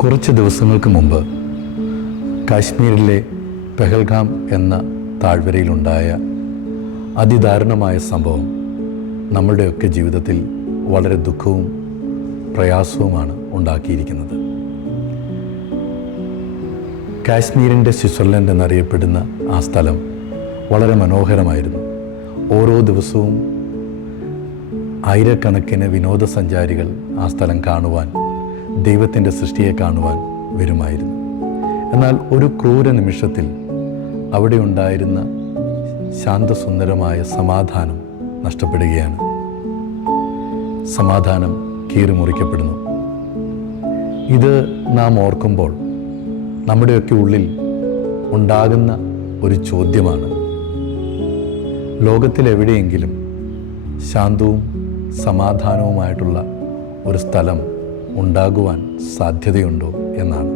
കുറച്ച് ദിവസങ്ങൾക്ക് മുമ്പ് കാശ്മീരിലെ പെഹൽഗാം എന്ന താഴ്വരയിലുണ്ടായ അതിദാരുണമായ സംഭവം നമ്മുടെയൊക്കെ ജീവിതത്തിൽ വളരെ ദുഃഖവും പ്രയാസവുമാണ് ഉണ്ടാക്കിയിരിക്കുന്നത്. കാശ്മീരിൻ്റെ സ്വിറ്റ്സർലൻഡ് എന്നറിയപ്പെടുന്ന ആ സ്ഥലം വളരെ മനോഹരമായിരുന്നു. ഓരോ ദിവസവും ആയിരക്കണക്കിന് വിനോദസഞ്ചാരികൾ ആ സ്ഥലം കാണുവാൻ, ദൈവത്തിൻ്റെ സൃഷ്ടിയെ കാണുവാൻ വരുമായിരുന്നു. എന്നാൽ ഒരു ക്രൂര നിമിഷത്തിൽ അവിടെ ഉണ്ടായിരുന്ന ശാന്തസുന്ദരമായ സമാധാനം നഷ്ടപ്പെടുകയാണ്. സമാധാനം കീറിമുറിക്കപ്പെടുന്നു. ഇത് നാം ഓർക്കുമ്പോൾ നമ്മുടെയൊക്കെ ഉള്ളിൽ ഉണ്ടാകുന്ന ഒരു ചോദ്യമാണ്: ലോകത്തിലെവിടെയെങ്കിലും ശാന്തവും സമാധാനവുമായിട്ടുള്ള ഒരു സ്ഥലം ഉണ്ടാകുവാൻ സാധ്യതയുണ്ടോ എന്നാണ്.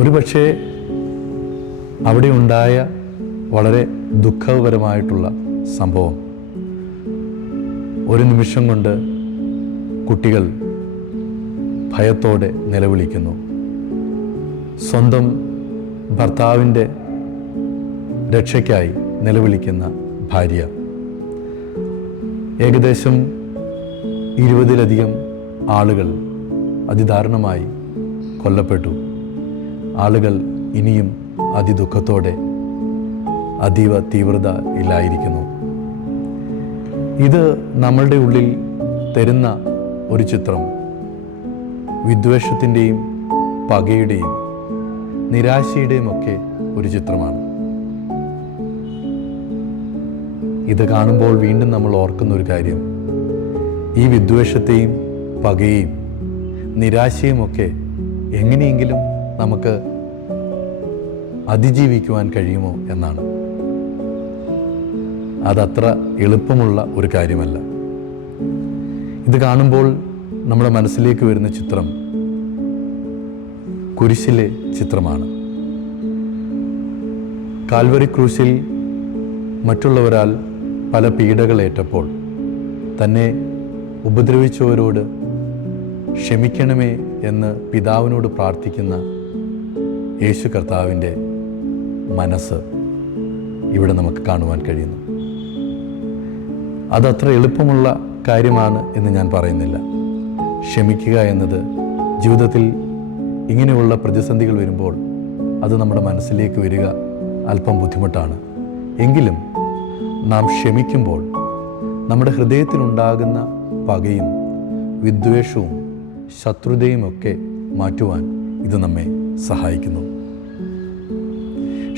ഒരുപക്ഷെ അവിടെ ഉണ്ടായ വളരെ ദുഃഖകരമായിട്ടുള്ള സംഭവം ഒരു നിമിഷം കൊണ്ട് കുട്ടികൾ ഭയത്തോടെ നിലവിളിക്കുന്നു. സ്വന്തം ഭർത്താവിൻ്റെ രക്ഷയ്ക്കായി നിലവിളിക്കുന്ന ഭാര്യ. ഏകദേശം 20-ലധികം ആളുകൾ അതിദാരുണമായി കൊല്ലപ്പെട്ടു. ആളുകൾ ഇനിയും അതിദുഃഖത്തോടെ അതീവ തീവ്രതയിലായിരിക്കുന്നു. ഇത് നമ്മളുടെ ഉള്ളിൽ തരുന്ന ഒരു ചിത്രം വിദ്വേഷത്തിൻ്റെയും പകയുടെയും നിരാശയുടെയും ഒക്കെ ഒരു ചിത്രമാണ്. ഇത് കാണുമ്പോൾ വീണ്ടും നമ്മൾ ഓർക്കുന്ന ഒരു കാര്യം: ഈ വിദ്വേഷത്തെയും പകയെയും നിരാശയും ഒക്കെ എങ്ങനെയെങ്കിലും നമുക്ക് അതിജീവിക്കുവാൻ കഴിയുമോ എന്നാണ്. അതത്ര എളുപ്പമുള്ള ഒരു കാര്യമല്ല. ഇത് കാണുമ്പോൾ നമ്മുടെ മനസ്സിലേക്ക് വരുന്ന ചിത്രം കുരിശിലെ ചിത്രമാണ്. കാൽവരി ക്രൂശിൽ മറ്റുള്ളവരാൽ പല പീഡകളേറ്റപ്പോൾ തന്നെ ഉപദ്രവിച്ചവരോട് ക്ഷമിക്കണമേ എന്ന് പിതാവിനോട് പ്രാർത്ഥിക്കുന്ന യേശു കർത്താവിൻ്റെ മനസ്സ് ഇവിടെ നമുക്ക് കാണുവാൻ കഴിയുന്നു. അതത്ര എളുപ്പമുള്ള കാര്യമാണ് എന്ന് ഞാൻ പറയുന്നില്ല. ക്ഷമിക്കുക എന്നത് ജീവിതത്തിൽ ഇങ്ങനെയുള്ള പ്രതിസന്ധികൾ വരുമ്പോൾ അത് നമ്മുടെ മനസ്സിലേക്ക് വരിക അല്പം ബുദ്ധിമുട്ടാണ്. എങ്കിലും നാം ക്ഷമിക്കുമ്പോൾ നമ്മുടെ ഹൃദയത്തിലുണ്ടാകുന്ന പകയും വിദ്വേഷവും ശത്രുതയും ഒക്കെ മാറ്റുവാൻ ഇത് നമ്മെ സഹായിക്കുന്നു.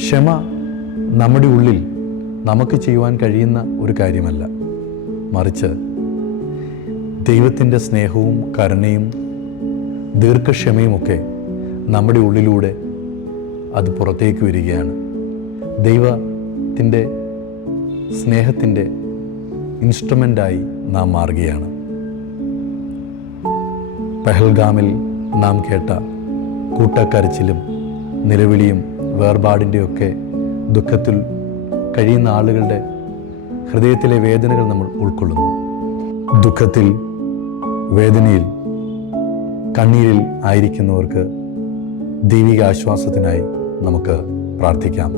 ക്ഷമ നമ്മുടെ ഉള്ളിൽ നമുക്ക് ചെയ്യുവാൻ കഴിയുന്ന ഒരു കാര്യമല്ല, മറിച്ച് ദൈവത്തിൻ്റെ സ്നേഹവും കരുണയും ദീർഘക്ഷമയുമൊക്കെ നമ്മുടെ ഉള്ളിലൂടെ അത് പുറത്തേക്ക് വരികയാണ്. ദൈവത്തിൻ്റെ സ്നേഹത്തിൻ്റെ ഇൻസ്ട്രുമെൻ്റായി നാം മാറുകയാണ്. പെഹൽഗാമിൽ നാം കേട്ട കൂട്ടക്കരച്ചിലും നിലവിളിയും വേർപാടിൻ്റെയൊക്കെ ദുഃഖത്തിൽ കഴിയുന്ന ആളുകളുടെ ഹൃദയത്തിലെ വേദനകൾ നമ്മൾ ഉൾക്കൊള്ളുന്നു. ദുഃഖത്തിൽ, വേദനയിൽ, കണ്ണീരിൽ ആയിരിക്കുന്നവർക്ക് ദൈവിക ആശ്വാസത്തിനായി നമുക്ക് പ്രാർത്ഥിക്കാം.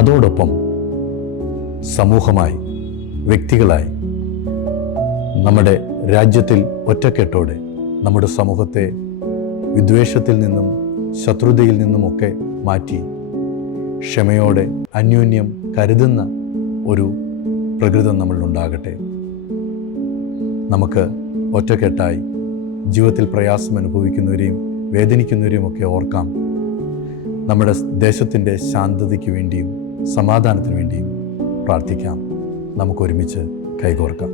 അതോടൊപ്പം സമൂഹമായി, വ്യക്തികളായി, നമ്മുടെ രാജ്യത്തിൽ ഒറ്റക്കെട്ടോടെ നമ്മുടെ സമൂഹത്തെ വിദ്വേഷത്തിൽ നിന്നും ശത്രുതയിൽ നിന്നുമൊക്കെ മാറ്റി ക്ഷമയോടെ അന്യോന്യം കരുതുന്ന ഒരു പ്രകൃതം നമ്മളിലുണ്ടാകട്ടെ. നമുക്ക് ഒറ്റക്കെട്ടായി ജീവിതത്തിൽ പ്രയാസം അനുഭവിക്കുന്നവരെയും വേദനിക്കുന്നവരെയും ഒക്കെ ഓർക്കാം. നമ്മുടെ ദേശത്തിൻ്റെ ശാന്തതയ്ക്ക് വേണ്ടിയും സമാധാനത്തിന് വേണ്ടിയും പ്രാർത്ഥിക്കാം. നമുക്കൊരുമിച്ച് കൈകോർക്കാം.